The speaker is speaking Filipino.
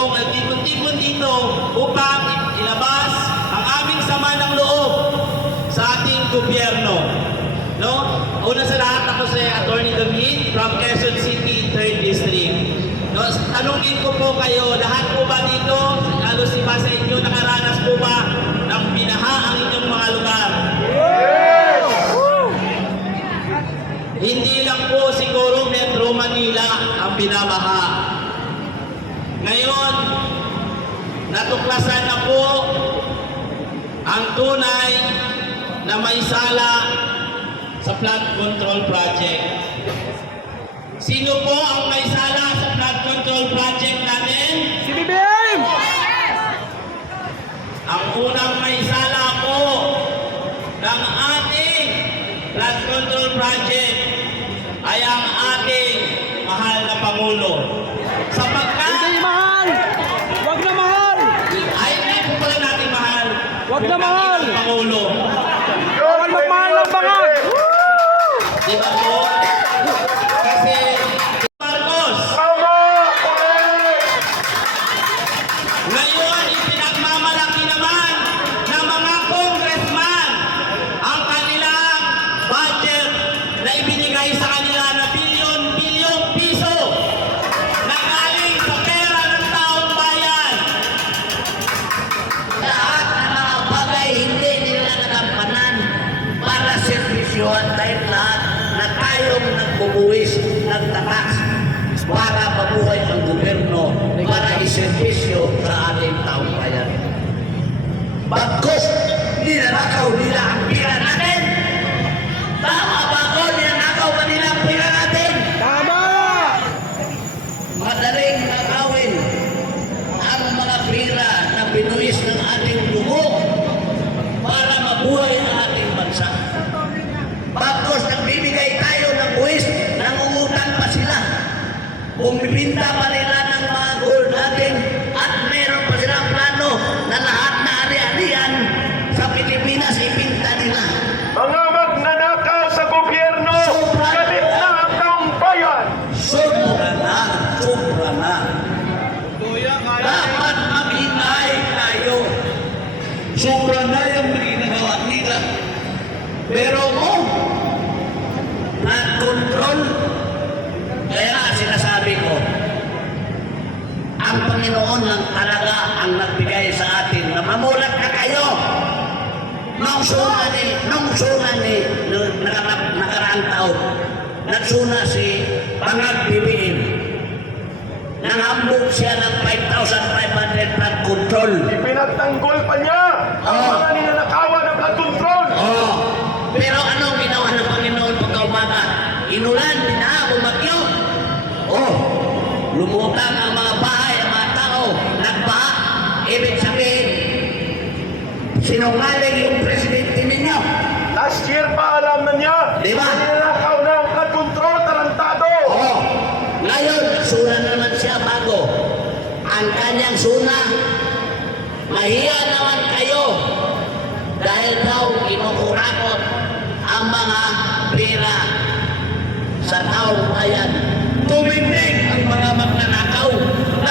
pong nagtipon-tipon dito upang ilabas ang aming sama ng loob sa ating gobyerno. No? Una sa lahat, ako si Attorney David from Quezon City, 3rd District. No, tanungin ko po kayo, lahat po ba dito, lalo si ba sa inyo, nakaranas po ba ng binaha ang inyong mga lugar? Yes! Hindi lang po siguro Metro Manila ang binabaha. Ngayon, natuklasan na po ang tunay na may sala sa flood control project. Sino po ang may sala sa flood control project natin? Si BBM! Ang unang may sala po ng ating flood control project ay ang ating mahal na Pangulo. Sapagkat Hindi mahal! Wag na mahal! ay hindi po pala natin mahal. Wag na mahal! Ang Pangulo. Bawal magmahal ng bangag! Di ba po? Kasi Marcos, ngayon ipinagmamalaki naman ng mga congressman ang kanilang budget na ibinigay sa kanila na bilyon-bilyong piso na galing sa pera ng taong bayan. Lahat ng mga bagay hindi nila nagampanan para servisyohan dahil lahat na tayong nagbubuwis ng takas para mabuhay ang gobyerno para iservisyo sa ating taong bayan. Bagkos, ninanakaw nila ang pira natin. Tama ba ko? Ninanakaw ba nila ang pira natin? Tama! Madaling nakawin ang mga pira na binuwis ng ating dugo para mabuhay ang ating bansa. Bagkos nagbibigay tayo ng buwis, nangungutang pa sila. Bumibinta pa nila ng mga gold natin at meron pa silang plano na lahat na ari-arian sa Pilipinas ipinta nila. Mga magnanakaw sa gobyerno, galit na ang taong bayan. Sobra na, sobra na. Dapat maghinay tayo. Sobra na yung ginagawa nila. Pero control. Kaya nga sinasabi ko, ang Panginoon lang talaga ang nagbigay sa atin na mamulat na kayo. Nakaraang taon, nagsuna si Pangag BBM. Nangambog siya ng 5,500 flood control. Ipinagtanggol pa niya ang mga ninanakawan ng flood control. Oh. Pero anong ginawa ng Panginoon pagkaumaga? Inulan, binaha, bumagyo. Oh, lumutang ang mga bahay, ang mga tao, nagbaha. Ibig sabihin, sinungaling yung presidente ninyo. Last year pa alam na niya. Di ba? Ninanakaw na ang flood control, tarantado. Oh, ngayon, suna naman siya bago. Ang kanyang suna, mahiya naman kayo dahil daw kinukurakot ang mga pera sa taong bayan. Tumindig ang mga magnanakaw na